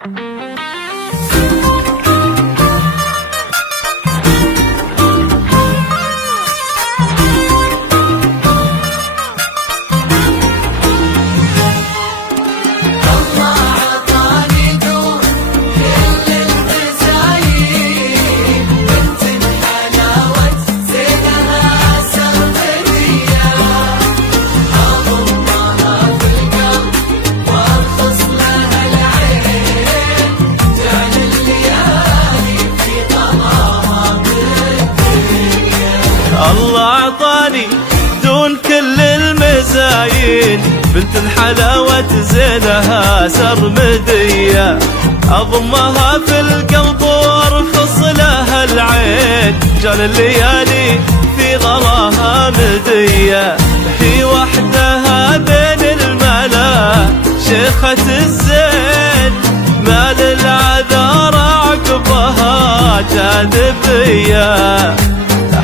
الله عطاني دون كل المزايين بنت الحلاوة زينها سرمدية، أضمها في القلب وارخص لها العين، جال الليالي في غلاها مدية، هي وحدها بين الملا شيخة الزين، ما للعذار عقبها جاذبية،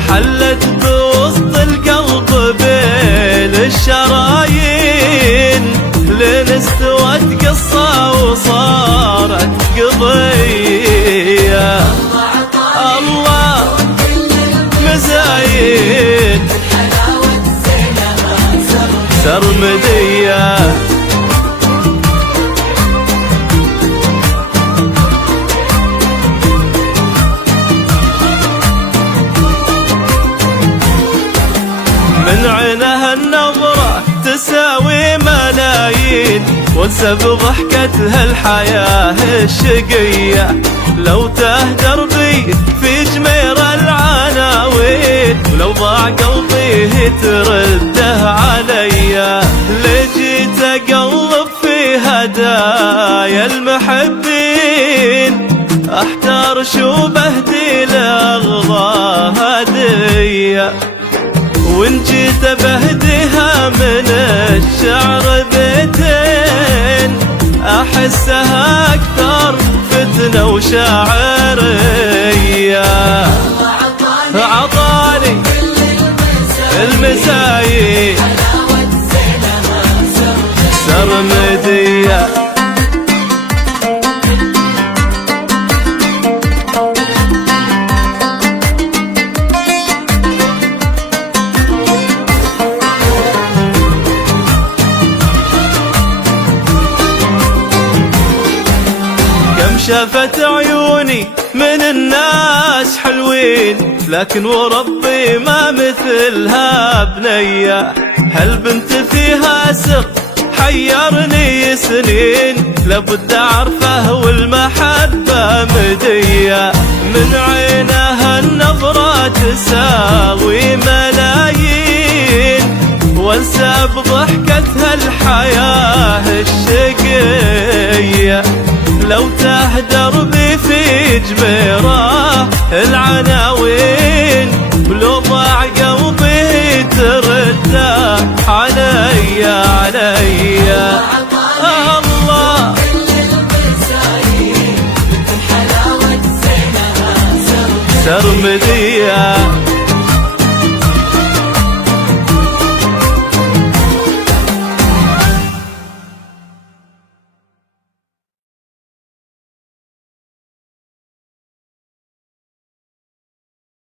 حلت بوسط القلب بين الشرايين، لين استوت قصة وصارت قضية. الله مزايد سرمدية، من عينها النظرة تساوي ملايين، وانسى بضحكتها الحياة الشقية، لو تهدر بي في جمير العناوين، ولو ضاع قلبي ترده عليا، لجيت اقلب في هدايا المحبين، احتار شو بهدي لاغضى هدية، وإن جيت بهديها من الشعر بيتين، أحسها أكثر فتنة وشاعرية، عطاني المزايد سرمدية. شافت عيوني من الناس حلوين، لكن وربي ما مثلها بنية، هالبنت فيها سر حيرني سنين، لابد اعرفه والمحبة مدية، من عينها النظرة تساوي ملايين، وانسى بضحكتها الحياة الشقية، لو تهدر بي في جميره العناوين، ولو ضاع قلبي ترده